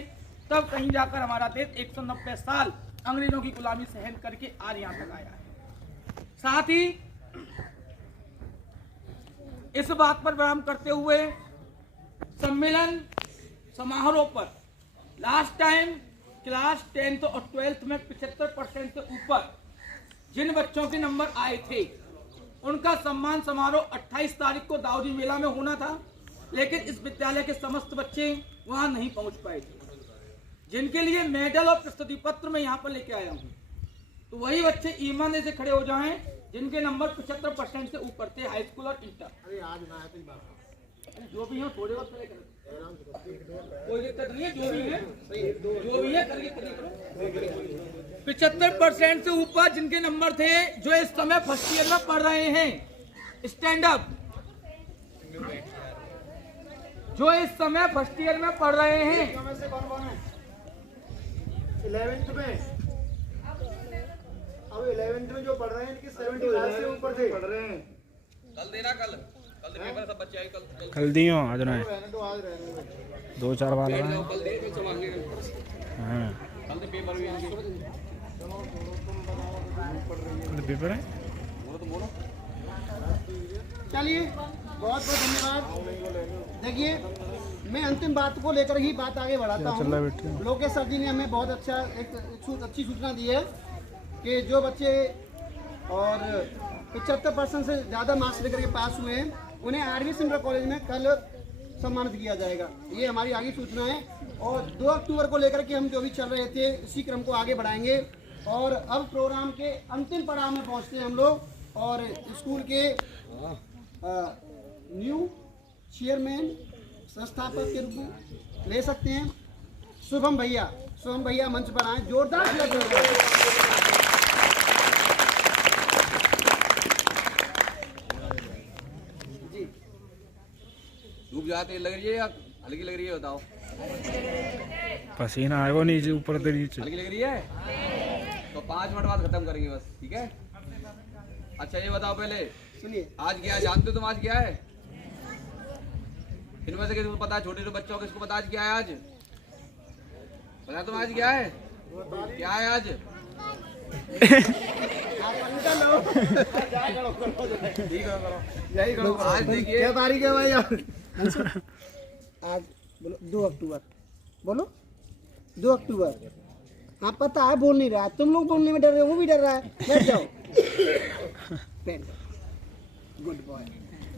तब कहीं जाकर हमारा देश 190 साल अंग्रेजों की गुलामी सहन करके आज यहाँ तक आया है। साथ ही इस बात पर विराम करते हुए सम्मेलन समारोह पर लास्ट टाइम क्लास 10th और 12th में 75% से ऊपर जिन बच्चों के नंबर आए थे उनका सम्मान समारोह 28 तारीख को दाऊदी मेला में होना था, लेकिन इस विद्यालय के समस्त बच्चे वहां नहीं पहुंच पाए थे, जिनके लिए मेडल और प्रस्तुति पत्र मैं यहाँ पर लेके आया हूँ। तो वही बच्चे ईमानदारी से खड़े हो जाएं जिनके नंबर 75% से ऊपर थे हाई स्कूल और इंटर। अरे आज ना है तो बात जो भी हो थोड़े बहुत कोई दिक्कत नहीं है, जो भी है करके 75% से ऊपर जिनके नंबर थे, जो इस समय फर्स्ट ईयर में पढ़ रहे हैं, स्टैंड अप। जो इस समय फर्स्ट ईयर में पढ़ रहे हैं, 11th में, अब 11th में जो पढ़ रहे हैं इनकी 75 से ऊपर से पढ़ रहे हैं। कल देना, कल पेपर सब बच्चे आए कल दियो आज ना रहने दो, आज रहने दो। 2-4 बार कल दे फिर मांगे। हाँ कल पेपर भी आएंगे। कल पेपर है। चलिए बहुत बहुत धन्यवाद। देखिए मैं अंतिम बात को लेकर ही बात आगे बढ़ाता हूँ। लोकेश सर जी ने हमें बहुत अच्छा एक अच्छी सूचना दी है कि जो बच्चे और 75% से ज़्यादा मार्क्स लेकर के पास हुए हैं उन्हें आरवी सिंह कॉलेज में कल सम्मानित किया जाएगा। ये हमारी आगे सूचना है और 2 अक्टूबर को लेकर के हम जो भी चल रहे थे इसी क्रम को आगे बढ़ाएंगे। और अब प्रोग्राम के अंतिम पड़ाव में पहुँचते हैं हम लोग और स्कूल के न्यू चेयरमैन संस्थापक के रूप में ले सकते हैं शुभम भैया मंच पर आए। जोरदार जी। धूप जाते लग रही है या हल्की लग रही है बताओ? पसीना आएगा नीचे ऊपर से नीचे। हल्की लग रही है तो 5 मिनट बाद खत्म करेंगे बस, ठीक है? अच्छा ये बताओ पहले सुनिए, आज क्या है? जानते हो तुम आज क्या है? इनमें से किसको पता है? छोटे छोटे बच्चों को किसको पता आज क्या है? आज पता तुम आज क्या है? क्या है आज? आज देखिए क्या तारीख है भाई? आज बोलो 2 अक्टूबर। बोलो 2 अक्टूबर। हाँ पता है, बोल नहीं रहा। तुम लोग बोलने में डर रहे हो, वो भी डर रहा है। बैठ जाओ। Good boy.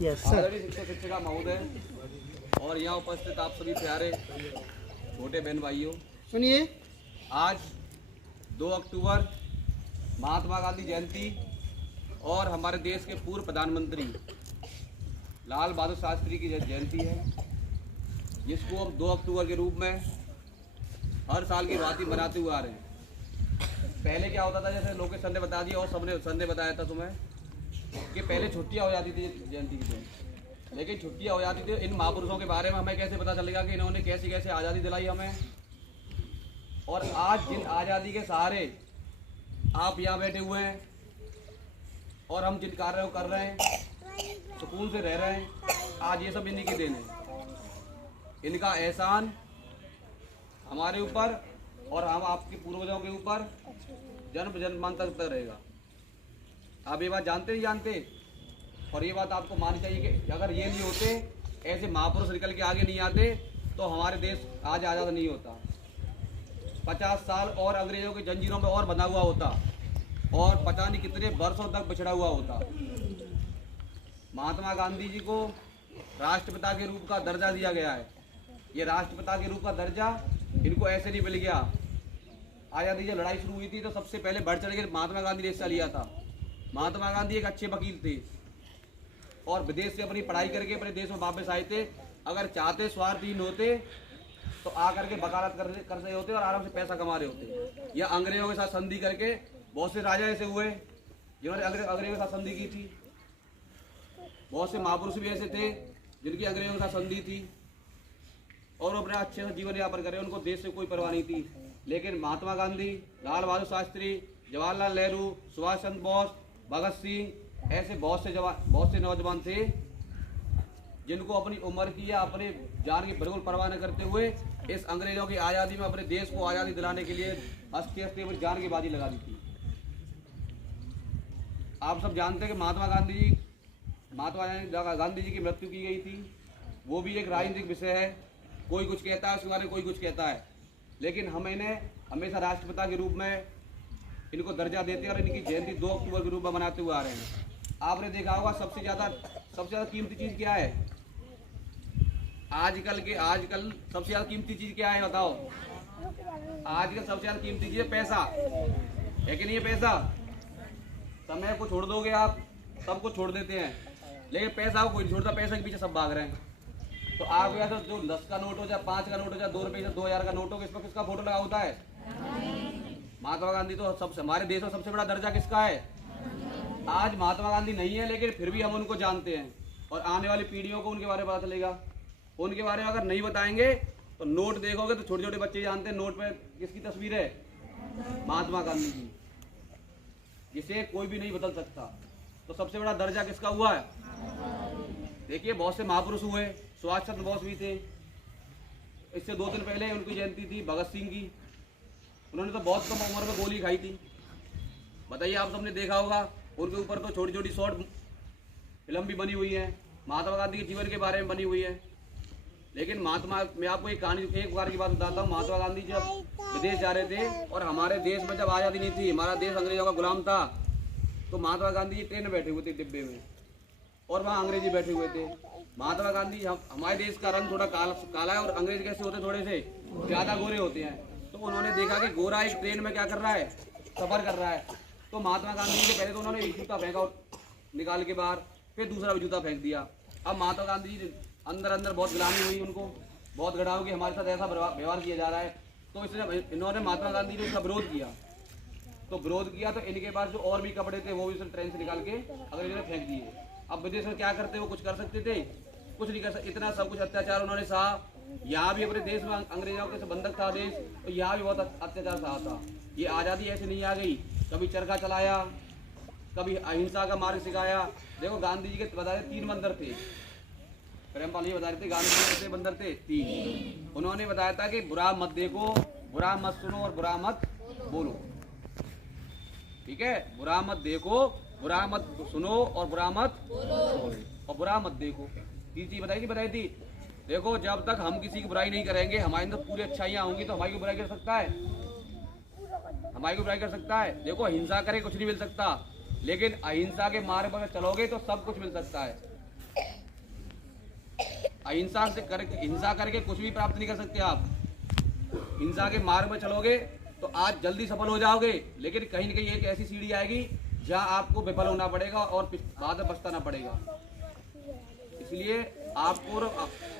Yes sir. शिक्षिका महोदय और यहाँ उपस्थित आप सभी प्यारे छोटे बहन भाइयों, सुनिए, आज 2 अक्टूबर महात्मा गांधी जयंती और हमारे देश के पूर्व प्रधानमंत्री लाल बहादुर शास्त्री की जयंती है, जिसको हम 2 अक्टूबर के रूप में हर साल की भांति मनाते हुए आ रहे हैं। पहले क्या होता था, जैसे लोकेश सर ने बता दिया और सबने सर ने बताया था तुम्हें कि पहले छुट्टियां हो जाती थी जयंती के दिन, लेकिन छुट्टियां हो जाती थी। इन महापुरुषों के बारे में हमें कैसे पता चलेगा कि इन्होंने कैसे कैसे आज़ादी दिलाई हमें। और आज जिन आज़ादी के सहारे आप यहाँ बैठे हुए हैं और हम जिन कार्यों को कर रहे हैं, सुकून से रह रहे हैं, आज ये सब इन्हीं की देन है। इनका एहसान हमारे ऊपर और हम आपके पूर्वजों के ऊपर जन्म जन्मांत तक रहेगा। आप ये बात जानते नहीं जानते, और ये बात आपको माननी चाहिए कि अगर ये नहीं होते, ऐसे महापुरुष निकल के आगे नहीं आते, तो हमारे देश आज आज़ाद नहीं होता। 50 साल और अंग्रेजों के जंजीरों में और बंधा हुआ होता और पता नहीं कितने वर्षों तक पिछड़ा हुआ होता। महात्मा गांधी जी को राष्ट्रपिता के रूप का दर्जा दिया गया है। ये राष्ट्रपिता के रूप का दर्जा इनको ऐसे नहीं मिल गया। आज़ादी जब लड़ाई शुरू हुई थी तो सबसे पहले बढ़ चढ़ के महात्मा गांधी ने हिस्सा लिया था। महात्मा गांधी एक अच्छे वकील थे और विदेश से अपनी पढ़ाई करके अपने देश में वापस आए थे। अगर चाहते स्वार्थहीन होते तो आकर के वकालत कर रहे होते और आराम से पैसा कमा रहे होते। या अंग्रेजों के साथ संधि करके बहुत से राजा ऐसे हुए जिन्होंने अंग्रेजों के साथ संधि की थी। बहुत से महापुरुष भी ऐसे थे जिनकी अंग्रेजों के साथ संधि थी और अपने अच्छे से जीवन यापन करे, उनको देश से कोई परवाह नहीं थी। लेकिन महात्मा गांधी, लाल बहादुर शास्त्री, जवाहरलाल नेहरू, सुभाष चंद्र बोस, भगत सिंह, ऐसे बहुत से नौजवान थे जिनको अपनी उम्र की या अपने जान की बिल्कुल परवाह न करते हुए इस अंग्रेजों की आज़ादी में अपने देश को आज़ादी दिलाने के लिए हंसते हंसते अपनी जान की बाजी लगा दी थी। आप सब जानते हैं कि महात्मा महात्मा गांधी जी की मृत्यु की गई थी, वो भी एक राजनीतिक विषय है। कोई कुछ कहता है उसके बारे में, कोई कुछ कहता है, लेकिन हम इन्हें हमेशा राष्ट्रपिता के रूप में इनको दर्जा देते हैं और इनकी जयंती 2 अक्टूबर के रूप में मनाते हुए आ रहे हैं। आपने देखा होगा सबसे ज़्यादा कीमती चीज़ क्या है आजकल सबसे ज़्यादा कीमती चीज़ क्या है बताओ? आजकल सबसे ज़्यादा कीमती चीज़ है पैसा, है कि नहीं है? पैसा, समय को छोड़ दोगे आप, सब कुछ छोड़ देते हैं, लेकिन पैसा को कोई नहीं छोड़ता। पैसे के पीछे सब भाग रहे हैं। तो आप यहाँ जो 10 का नोट हो चाहे 5 का नोट हो चाहे 2 रुपये 2000 का नोट हो, इस पर किसका फोटो लगा होता है? महात्मा गांधी। तो सबसे हमारे देश में सबसे बड़ा दर्जा किसका है? आज महात्मा गांधी नहीं है, लेकिन फिर भी हम उनको जानते हैं और आने वाली पीढ़ियों को उनके बारे में पता चलेगा। उनके बारे में अगर नहीं बताएंगे तो नोट देखोगे तो छोटे छोटे बच्चे जानते हैं नोट पे किसकी तस्वीर है? महात्मा गांधी की, जिसे कोई भी नहीं बदल सकता। तो सबसे बड़ा दर्जा किसका हुआ है? देखिए बहुत से महापुरुष हुए, सुभाष चंद्र बोस भी थे, इससे 2 दिन पहले उनकी जयंती थी, भगत सिंह की। उन्होंने तो बहुत कम उम्र में गोली खाई थी। बताइए, आप सबने देखा होगा, उनके ऊपर तो छोटी छोटी शॉर्ट फिल्म भी बनी हुई है, महात्मा गांधी के जीवन के बारे में बनी हुई है। लेकिन मैं आपको एक बार की बात बताता हूँ। महात्मा गांधी जब विदेश जा रहे थे और हमारे देश में जब आज़ादी नहीं थी, हमारा देश अंग्रेजों का गुलाम था, तो महात्मा गांधी जी ट्रेन में बैठे हुए थे डिब्बे में और वहाँ अंग्रेजी बैठे हुए थे। महात्मा गांधी, हमारे देश का रंग थोड़ा काला है और अंग्रेज कैसे होते, थोड़े से ज़्यादा गोरे होते हैं। तो उन्होंने देखा कि गोरा एक ट्रेन में क्या कर रहा है, सफ़र कर रहा है। तो महात्मा गांधी जी के पहले तो उन्होंने एक जूता फेंका निकाल के बाहर, फिर दूसरा भी जूता फेंक दिया। अब महात्मा गांधी जी अंदर बहुत गुलामी हुई, उनको बहुत घड़ा हो कि हमारे साथ ऐसा व्यवहार किया जा रहा है। तो इसलिए इन्होंने महात्मा गांधी ने उसका विरोध किया। तो विरोध किया तो इनके पास जो और भी कपड़े थे वो भी ट्रेन से निकाल के अगर इन्होंने फेंक दिए। अब विदेश में क्या करते, वो कुछ कर सकते थे? कुछ नहीं कर सकते। इतना सब कुछ अत्याचार उन्होंने सहा। यहाँ भी अपने देश में अंग्रेजों के बंधक था देश, तो यहाँ भी बहुत अत्याचार सहा था। ये आज़ादी ऐसे नहीं आ गई, कभी चरखा चलाया, कभी अहिंसा का मार्ग सिखाया। देखो गांधी जी के बताए 3 बंदर थे, प्रेमपाल जी बता रहे थे गांधी जी कितने बंदर थे? 3। उन्होंने बताया था कि बुरा मत देखो, बुरा मत सुनो और बुरा मत बोलो। ठीक है, बुरा मत देखो, बुरा मत सुनो और बुरा मत बोलो और बुरा मत देखो। 3 चीज बताई थी। देखो, जब तक हम किसी की बुराई नहीं करेंगे, हमारे अंदर पूरी अच्छाइयाँ होंगी तो हमारी को बुराई कर सकता है? हमारी को बुराई कर सकता है? देखो, हिंसा करे कुछ नहीं मिल सकता, लेकिन अहिंसा के मार्ग पर चलोगे तो सब कुछ मिल सकता है। हिंसा करके कुछ भी प्राप्त नहीं कर सकते आप। हिंसा के मार्ग में चलोगे तो आज जल्दी सफल हो जाओगे, लेकिन कहीं न कहीं एक ऐसी सीढ़ी आएगी जहां आपको विफल होना पड़ेगा और बाद में पछताना पड़ेगा। इसलिए आपको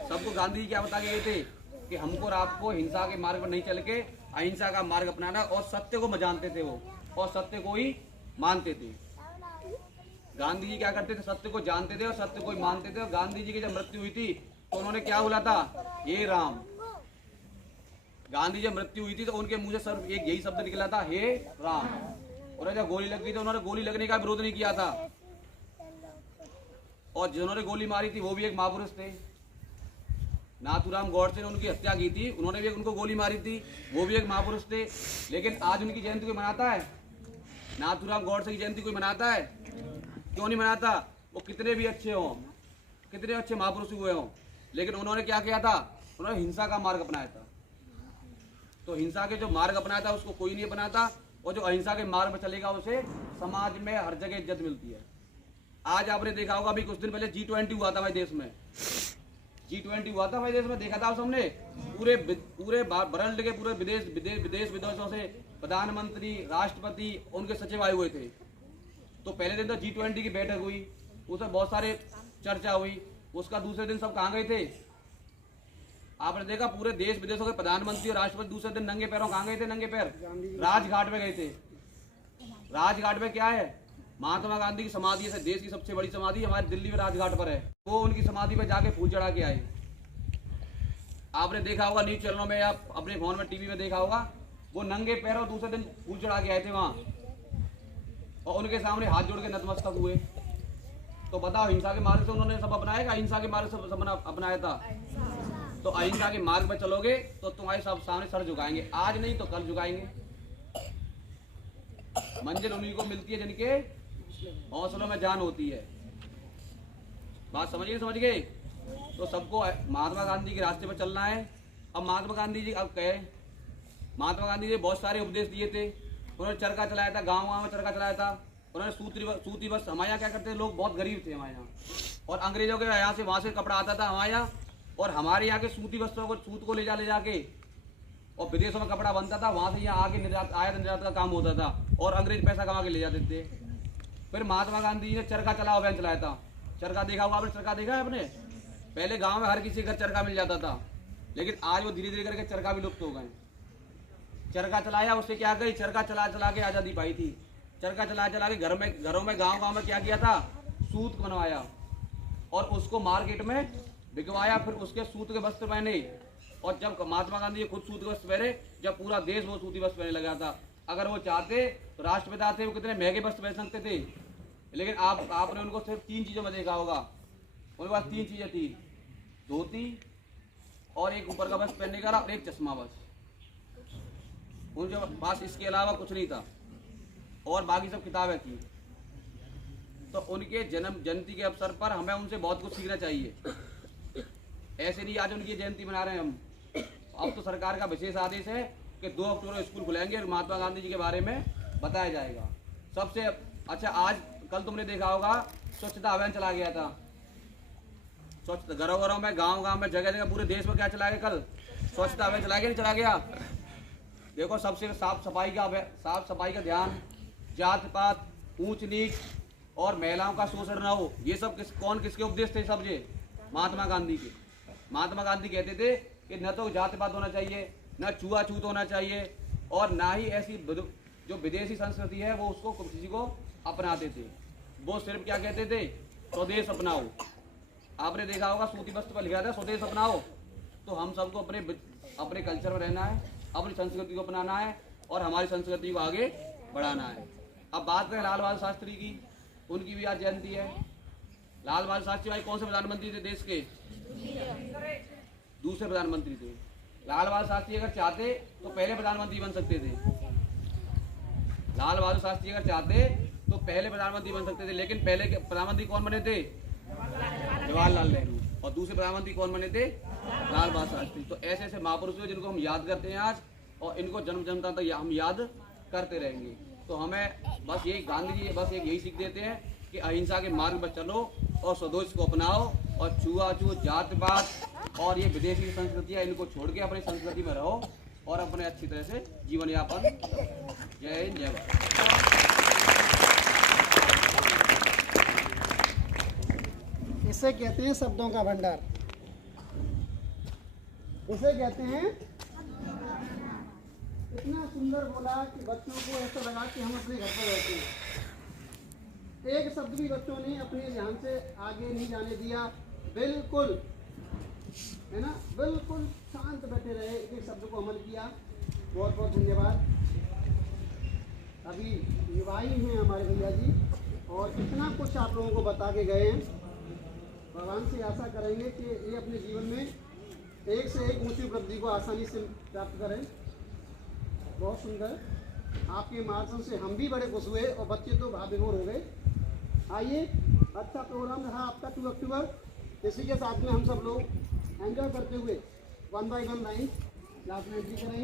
सबको गांधी जी क्या बता के गए थे कि हमको और आपको हिंसा के मार्ग पर नहीं चल के अहिंसा का मार्ग अपनाना, और सत्य को जानते थे वो, और सत्य को ही मानते थे। गांधी जी क्या करते थे? सत्य को जानते थे और सत्य को ही मानते थे। और गांधी जी की जब मृत्यु हुई थी तो उन्होंने क्या बोला था? हे राम। गांधी जी जब मृत्यु हुई थी तो उनके मुंह से सिर्फ एक यही शब्द निकला था, हे राम। और जब गोली लग गई तो उन्होंने गोली लगने का विरोध नहीं किया था। और जिन्होंने गोली मारी थी वो भी एक महापुरुष थे, नाथूराम गौडसे ने उनकी हत्या की थी, उन्होंने भी उनको गोली मारी थी, वो भी एक महापुरुष थे। लेकिन आज उनकी जयंती कोई मनाता है? नाथूराम गौडसे की जयंती कोई मनाता है? क्यों नहीं मनाता? वो कितने भी अच्छे हों, कितने अच्छे महापुरुष हुए हों, लेकिन उन्होंने क्या किया था? उन्होंने हिंसा का मार्ग अपनाया था। तो हिंसा के जो मार्ग अपनाया था उसको कोई नहीं अपनाता, और जो अहिंसा के मार्ग पर चलेगा उसे समाज में हर जगह इज्जत मिलती है। आज आपने देखा होगा, अभी कुछ दिन पहले G20 हुआ था हमारे देश में। G20 हुआ था हमारे देश में, देखा था आप सबने? पूरे वर्ल्ड के पूरे विदेशों से प्रधानमंत्री, राष्ट्रपति, उनके सचिव आए हुए थे। तो पहले दिन तो G20 की बैठक हुई, उसमें बहुत सारे चर्चा हुई। उसका दूसरे दिन सब कहाँ गए थे? आपने देखा, पूरे देश विदेशों के प्रधानमंत्री और राष्ट्रपति दूसरे दिन नंगे पैरों कहाँ गए थे? नंगे पैर राजघाट में गए थे। राजघाट में क्या है? महात्मा गांधी की समाधि है, देश की सबसे बड़ी समाधि हमारे दिल्ली में राजघाट पर है। वो उनकी समाधि पर जाके फूल चढ़ा के आए। आपने देखा होगा न्यूज चैनलों में, आप अपने फोन में, टीवी में देखा होगा, वो नंगे पैरों दूसरे दिन फूल चढ़ा के आए थे वहां, और उनके सामने हाथ जोड़ के नतमस्तक हुए। तो बताओ, हिंसा के मार्ग से उन्होंने सब अपनाया? अहिंसा के मार्ग से सब अपनाया था? तो अहिंसा के मार्ग पर चलोगे तो तुम्हारे सब सामने सर झुकाएंगे, आज नहीं तो कल झुकाएंगे। मंजिल उन्हीं को मिलती है जिनके हौसलों में जान होती है। बात समझ गए। तो सबको महात्मा गांधी के रास्ते पर चलना है। अब महात्मा गांधी जी अब कहे, महात्मा गांधी जी बहुत सारे उपदेश दिए थे। उन्होंने चरखा चलाया था, गाँव में चरखा चलाया था। उन्होंने सूती बस, हमारे यहाँ क्या करते थे लोग, बहुत गरीब थे हमारे यहाँ, और अंग्रेजों के यहाँ से वहाँ से कपड़ा आता था हमारे यहाँ, और हमारे यहाँ के सूती वस्त्रों को, सूत को ले जाके और विदेशों में कपड़ा बनता था, वहाँ से यहाँ आके आयात निर्यात का काम होता था, और अंग्रेज पैसा कमा के ले जाते थे। फिर महात्मा गांधी जी ने चरखा चलाओ अभियान चलाया था। चरखा देखा हुआ आपने? चरखा देखा है आपने? पहले गाँव में हर किसी का चरखा मिल जाता था, लेकिन आज वो धीरे धीरे करके चरखा भी लुप्त हो गए। चरखा चलाया, उससे क्या गई, चरखा चला के आज़ादी पाई थी। चरखा चला के घरों में गांव में क्या किया था, सूत बनवाया और उसको मार्केट में बिकवाया। फिर उसके सूत के वस्त्र पहने, और जब महात्मा गांधी खुद सूती वस्त्र पहने, जब पूरा देश वो सूती वस्त्र पहने लगा था। अगर वो चाहते तो राष्ट्रपिता थे, वो कितने महंगे वस्त्र पहन सकते थे, लेकिन आपने उनको सिर्फ 3 चीज़ों में देखा होगा। उनके पास 3 चीज़ें थी, धोती और एक ऊपर का वस्त्र पहनने का और एक चश्मा, बस। उनके पास इसके अलावा कुछ नहीं था, और बाकी सब किताबें थी। तो उनके जयंती के अवसर पर हमें उनसे बहुत कुछ सीखना चाहिए। ऐसे नहीं आज उनकी जयंती मना रहे हैं हम। अब तो सरकार का विशेष आदेश है कि 2 अक्टूबर को स्कूल खुलेंगे और महात्मा गांधी जी के बारे में बताया जाएगा। सबसे अच्छा, आज कल तुमने देखा होगा स्वच्छता अभियान चला गया था। स्वच्छ घरों में, गाँव में, जगह पूरे देश में क्या चला गया, कल स्वच्छता अभियान चला गया, नहीं चला गया? देखो, सबसे साफ सफाई का ध्यान, जात पात, ऊंच नीच और महिलाओं का शोषण न हो, ये सब किसके उपदेश थे? सब ये महात्मा गांधी के। महात्मा गांधी कहते थे कि न तो जात पात होना चाहिए, न छुआछूत होना चाहिए, और ना ही ऐसी जो विदेशी संस्कृति है वो उसको किसी को अपनाते थे। वो सिर्फ क्या कहते थे, स्वदेश अपनाओ। आपने देखा होगा सूती वस्त्र पर लिखा था स्वदेश अपनाओ। तो हम सबको अपने कल्चर में रहना है, अपनी संस्कृति को अपनाना है और हमारी संस्कृति को आगे बढ़ाना है। अब बात करें लाल बहादुर शास्त्री की, उनकी भी आज जयंती है। लाल बहादुर शास्त्री भाई कौन से प्रधानमंत्री थे देश के? दूसरे प्रधानमंत्री थे। लाल बहादुर शास्त्री अगर चाहते तो पहले प्रधानमंत्री बन सकते थे। लाल बहादुर शास्त्री अगर चाहते तो पहले प्रधानमंत्री बन सकते थे, लेकिन पहले के प्रधानमंत्री कौन बने थे? जवाहरलाल नेहरू। और दूसरे प्रधानमंत्री कौन बने थे? लाल बहादुर शास्त्री। तो ऐसे ऐसे महापुरुष हैं जिनको हम याद करते हैं आज, और इनको जन्म जन्म तक हम याद करते रहेंगे। तो हमें बस यही, गांधी जी बस यही सीख देते हैं कि अहिंसा के मार्ग पर चलो और स्वदेश को अपनाओ, और छुआछूत, जात पात और ये विदेशी संस्कृतियाँ, इनको छोड़ के अपनी संस्कृति में रहो और अपने अच्छी तरह से जीवन यापन करो। जय हिंद, जय भारत। इसे कहते हैं शब्दों का भंडार। इसे कहते हैं, इतना सुंदर बोला कि बच्चों को ऐसा लगा कि हम अपने घर पर रहते हैं। एक शब्द भी बच्चों ने अपने ध्यान से आगे नहीं जाने दिया, बिल्कुल, है ना, बिल्कुल शांत बैठे रहे, एक एक शब्द को अमल किया। बहुत बहुत धन्यवाद। अभी युवा ही हैं हमारे भैया जी, और इतना कुछ आप लोगों को बता के गए हैं। भगवान से आशा करेंगे कि ये अपने जीवन में एक से एक ऊंची उपलब्धि को आसानी से प्राप्त करें। बहुत सुंदर, आपके मार्गदर्शन से हम भी बड़े खुश हुए और बच्चे तो भाविभोर हो गए। आइए, अच्छा प्रोग्राम रहा आपका 2 अक्टूबर। इसी के साथ में हम सब लोग एंजॉय करते हुए 1 बाय 1 लाइन लास्ट में एंट्री करेंगे।